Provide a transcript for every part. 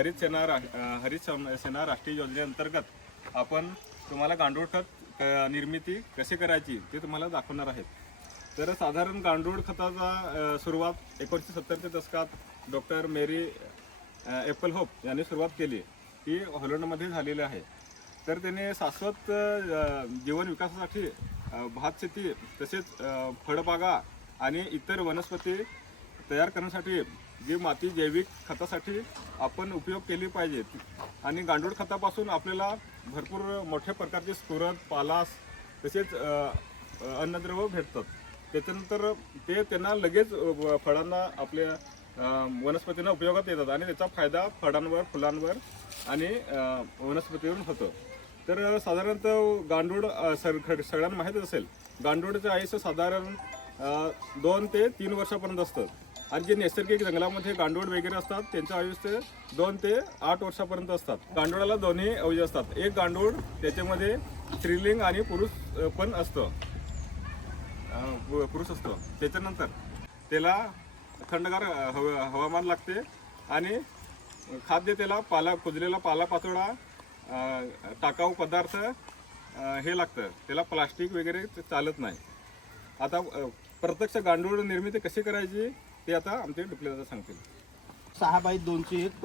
हरित सेना रा हरित सेना राष्ट्रीय योजनेअंतर्गत आपण तुम्हाला गांडूळ खत निर्मिती कशी करायची ते तुम्हाला दाखवणार आहेत. तर साधारण गांडूळ खताचा सुरुवात एकोणीसशे सत्तरच्या दशकात डॉक्टर मेरी एप्पल होप यांनी सुरुवात केली. ती हॉलंडमध्ये झालेली आहे. तर त्याने शाश्वत जीवन विकासासाठी भातशेती भात शेती तसेच फळबागा आणि इतर वनस्पती तयार करण्यासाठी जी माती जैविक खतासाठी आपण उपयोग केली पाहिजे आणि गांडूळ खतापासून आपल्याला भरपूर मोठ्या प्रकारचे स्फुरद पालास तसेच अन्नद्रव्य भेटतात. त्याच्यानंतर ते त्यांना लगेच फळांना आपल्या वनस्पतींना उपयोगात येतात आणि त्याचा फायदा फळांवर फुलांवर आणि वनस्पतीवरून होतो. तर साधारणतः गांडूळ सर ख- सगळ्यांना माहीतच असेल गांडूळचं आयुष्य साधारण दोन ते तीन वर्षापर्यंत असतं. आणि जे नैसर्गिक जंगलामध्ये गांडूळ वगैरे असतात त्यांचं आयुष्य दोन ते आठ वर्षापर्यंत असतात. गांडूळाला दोन्ही अवयव असतात. एक गांडूळ त्याच्यामध्ये स्त्रीलिंग आणि पुरुष पण असतं. पुरुष असतो. त्याच्यानंतर त्याला थंडगार हव हवामान लागते आणि खाद्य त्याला पाला कुजलेला पालापाचोळा टाकाऊ पदार्थ हे लागतं. त्याला प्लास्टिक वगैरे चालत नाही. आता प्रत्यक्ष गांडूळ निर्मिती कशी करायची? ते आता आमचे डुप्लेदादा सांगतील. सहा बाय दोनची एक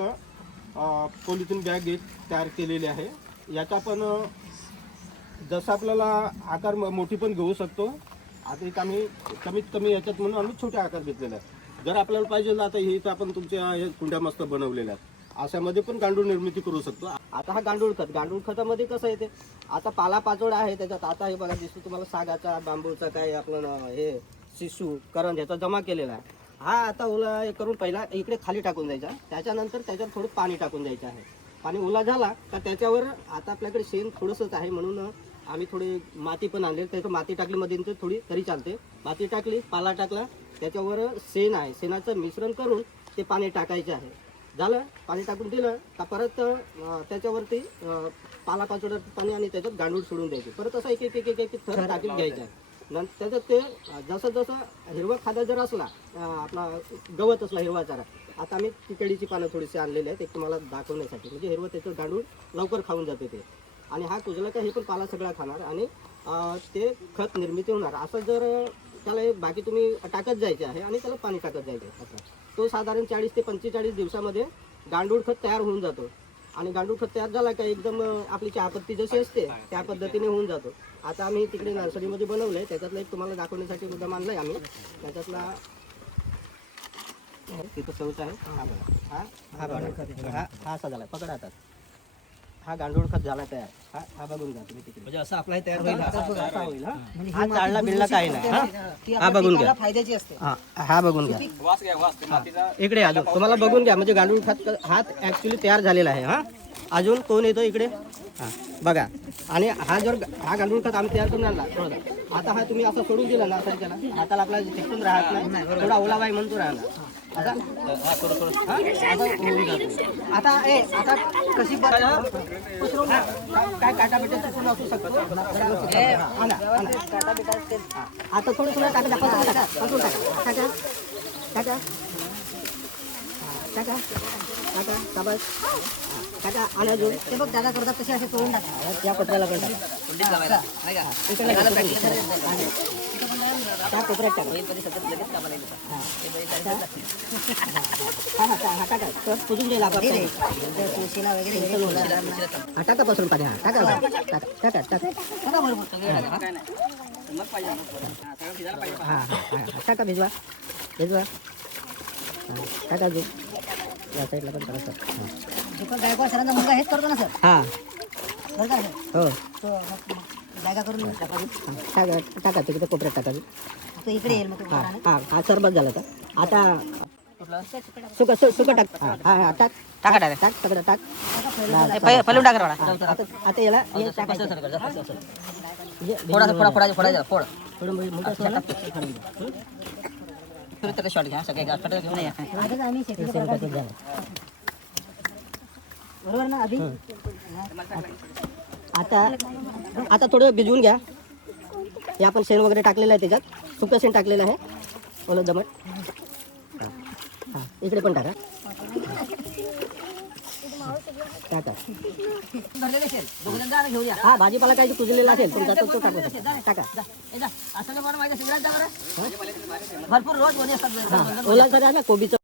पॉलिथिन बॅग एक तयार केलेली आहे. याचा पण जसं आपल्याला आकार म- मोठी पण घेऊ शकतो आता एक आम्ही कमीत कमी याच्यात म्हणून आम्ही छोटे आकार घेतलेले आहेत. जर आपल्याला पाहिजे ना, आता हे तर आपण तुमच्या हे कुंड्या मस्त बनवलेल्या आहेत. अशामध्ये पण गांडूळ निर्मिती करू शकतो. आता हा गांडूळ खत गांडूळ खतामध्ये कसं येते? आता पालापाचोळा आहे त्याच्यात आता हे बघा दिसतो तुम्हाला सागाचा बांबूचा काय आपलं हे शिशू करण ह्याचा जमा केलेला आहे. हा आता ओला हे करून पहिला इकडे खाली टाकून द्यायचा. त्याच्यानंतर त्याच्यात थोडं पाणी टाकून द्यायचं आहे. पाणी ओला झाला का त्याच्यावर आता आपल्याकडे शेण थोडंसंच आहे म्हणून आम्ही थोडी माती पण आणली. त्याचं माती टाकली मध्ये तर थोडी तरी चालते. माती टाकली पाला टाकला. त्याच्यावर शेण आहे. शेणाचं मिश्रण करून ते पाणी टाकायचे आहे. झालं. पाणी टाकून दिलं. का परत त्याच्यावरती पाला पाचोड्यात पाणी आणि त्याच्यात गांडूळ सोडून द्यायचे. परत असं एक एक एक एक एक थर टाकून घ्यायचं आहे. नंतर ते जसं जसं हिरवा खादा जर असला आपला गवत असला हिरवा चारा आता आम्ही तिकडीची पानं थोडीशी आणलेली आहेत एक तुम्हाला दाखवण्यासाठी. म्हणजे हिरवं त्याचं गांडूळ लवकर खाऊन जाते ते. आणि हा कुजला का हे पण पाला सगळा खाणार आणि ते खत निर्मिती होणार. असं जर त्याला बाकी तुम्ही टाकत जायचे आहे आणि त्याला पाणी टाकत जायचं असं. तो साधारण चाळीस ते पंचेचाळीस दिवसामध्ये गांडूळ खत तयार होऊन जातो. आणि गांडूळ खत तयार झाला का एकदम आपली चहापत्ती जशी असते त्या पद्धतीने होऊन जातो. आता आम्ही तिकडे नर्सरीमध्ये बनवलं आहे त्याच्यातलं एक तुम्हाला दाखवण्यासाठी मुद्दा आहे आम्ही. त्याच्यातला तिथं चौथ आहे. हा हा हा हा हा असा झाला पकडा हातात हा गांडूळ खत झाला तयार. हा हा बघून घ्या तुम्ही तिकडे. म्हणजे असं आपला तयार होईल असा. असा होईल हा? हा. चाळला बिळला काही नाही हा? हा बघून घ्या. फायद्याची असते. हा हा बघून घ्या. इकडे अजून. तुम्हाला बघून घ्या म्हणजे गांडूळ खत हात ऍक्च्युली तयार झालेला आहे हा? अजून कोण येतो इकडे? हा बघा. आणि हा जर हा गांडूळ खत आम्ही तयार करून आणला थोडा आता हा तुम्ही असं सोडून दिला ना तर त्याला हाताला आपला चिकटून राहत नाही थोडा ओलावाई म्हणतो राहणार हा, आता. आता ए आता कशी. काय- काटा बिटा चुकून असू शकतो. आता थोडं थोडं टाका टाका पसरून टाका पसरून टाका टाका टाका टाका टाका शाबास. टाका आणि अजून ते बघ दादा करतात तसे असे तोडून टाका. त्या पत्राला पण टाका. त्या कोपऱ्यात टाका. हा. हा, हा, हा, तर गेला तुळशीला वगैरे हे हा टाका पसरून हा. टाका टाका टाका. टाका. टाका बरोबर. हा हा. टाका भिजवा. भिजवा. हा, टाका अजून. या साईडला पण करा सर. दीपक गायकवाड सरांचा मुलगा हेच करतो ना सर. हा. बरं का सर? हो. तो मग- मग जागा करून. टाका. टाका टाका तिकडे कोपऱ्यात टाका. तो इकडे येईल मग हा वराने. हा हा सरबत झाला तर. आता सुक सु सुक टाक. हा हा हा, टाक. टाका टाक. टाक सगळं टाक. पहिले टाका थोडा. आता आता याला हे टाकायचं. फोडा फोडा फोडा फोडा फोड. थोडं मोठं मोठं असलं ना, हं? शॉट घ्या सगळे घेऊन या. आम्ही शेतीचं. बरोबर ना अभि आता आता थोडं भिजवून घ्या. हे आपण शेण वगैरे टाकलेलं आहे त्याच्यात. सुकं शेण टाकलेलं आहे. ओलं दमट. इकडे पण टाका. टाका हा भाजीपाला काही कुजलेला असेल तुमचा तो तो टाका. टाका भरपूर रोज ओला सर ना कोबीचं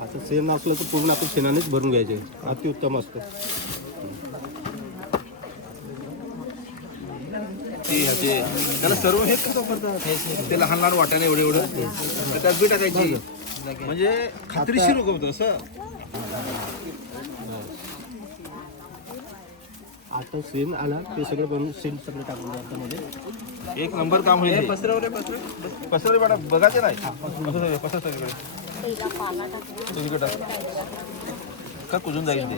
असं शेण असलं तर पूर्ण आपण शेणानेच भरून घ्यायचे. अतिउत्तम असतं. त्याला सर्व हेच ते लहान लहान वाट्याने एवढं एवढं. तर त्यात बी टाकायची. म्हणजे खात्रीशीर उगवतं असं. आता शेण आला. ते सगळं बनवून शेण सगळं टाकून एक नंबर काम होईल पसरवरे पसरवरे पसरवरे मॅडम बघायचे नाही. पसरवरे पसर सगळीकडे. टाक. का कुजून जाईल ते?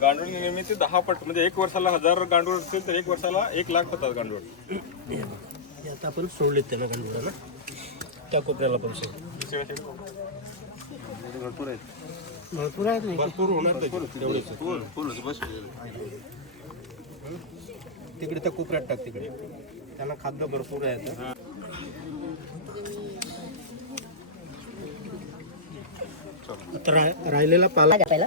गांडूळ निर्मिती दहा पट म्हणजे एक वर्षाला हजार गांडूळ असतील तर एक वर्षाला एक लाख होतात गांडूळ. हे आता आपण सोडलेत त्यांना गंडूला त्या कोपऱ्याला पण सोड. भरपूर आहेत. भरपूर आहेत भरपूर होणार त्याचे, तेवढेच. फुल फुल बस. तिकडे त्या कोपऱ्यात टाक तिकडे. त्यांना खाद्य भरपूर आहे आता. आता रा- राहिलेला पाला पहिला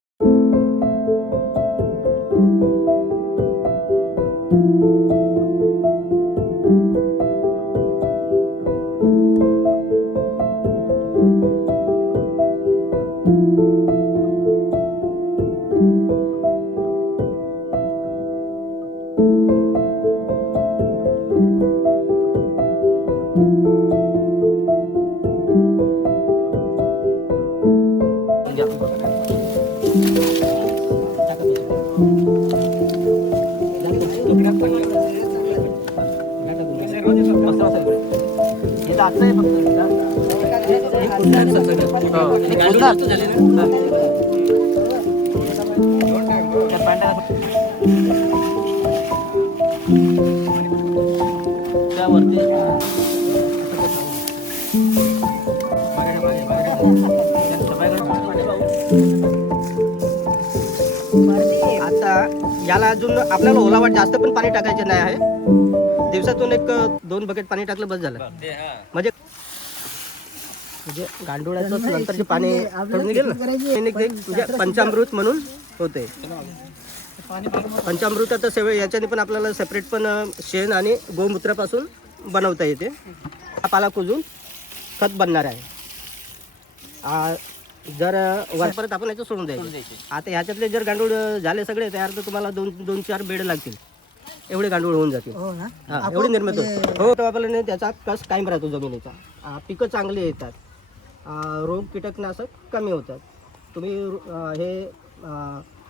आता याला अजून आपल्याला ओलावा जास्त पण पाणी टाकायचे नाही आहे. दिवसातून एक दोन बकेट पाणी टाकलं बस झालं. म्हणजे म्हणजे गांडुळाचं नंतर जे पाणी म्हणजे पंचामृत म्हणून होते. पंचामृताचं सेवे याच्याने पण आपल्याला सेपरेट पण शेण आणि गोमूत्रापासून बनवता येते. हा पाला कुजून खत बनणार आहे. आ, जर परत आपण याचं सोडून द्यायचे. आता ह्याच्यातले जर गांडूळ झाले सगळे तयार तर तुम्हाला दोन दोन चार बेड लागतील. एवढे गांडूळ होऊन जातील हो ना? हा एवढी निर्मित होते. हो वापरल्याने त्याचा कस कायम राहतो जमिनीचा. आ, पिकं चांगली येतात. आ, रोग कीटकनाशक कमी होतात. तुम्ही हे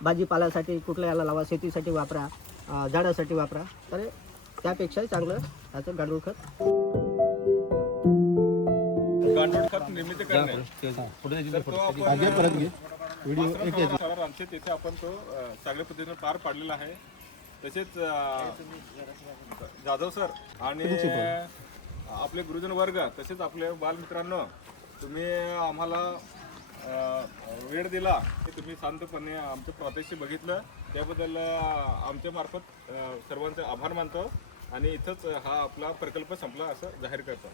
भाजीपाल्यासाठी कुठल्या याला लावा शेतीसाठी वापरा झाडासाठी वापरा तर त्यापेक्षा चांगलं त्याचं गांडूळ खत. गांडूळ खत निर्मिती करणे. तर तो आपण व्हिडिओ आमचे तिथे आपण तो अ, चांगल्या पद्धतीने पार पाडलेला आहे. तसेच जाधव सर आणि आपले गुरुजन वर्ग तसेच आपले बालमित्रांनो तुम्ही आम्हाला वेळ दिला की तुम्ही शांतपणे आमचं प्रात्यक्षिक बघितलं. त्याबद्दल अ, आमच्या मार्फत अ, सर्वांचे आभार मानतो आणि इथंच हा आपला प्रकल्प संपला असं जाहीर करतो.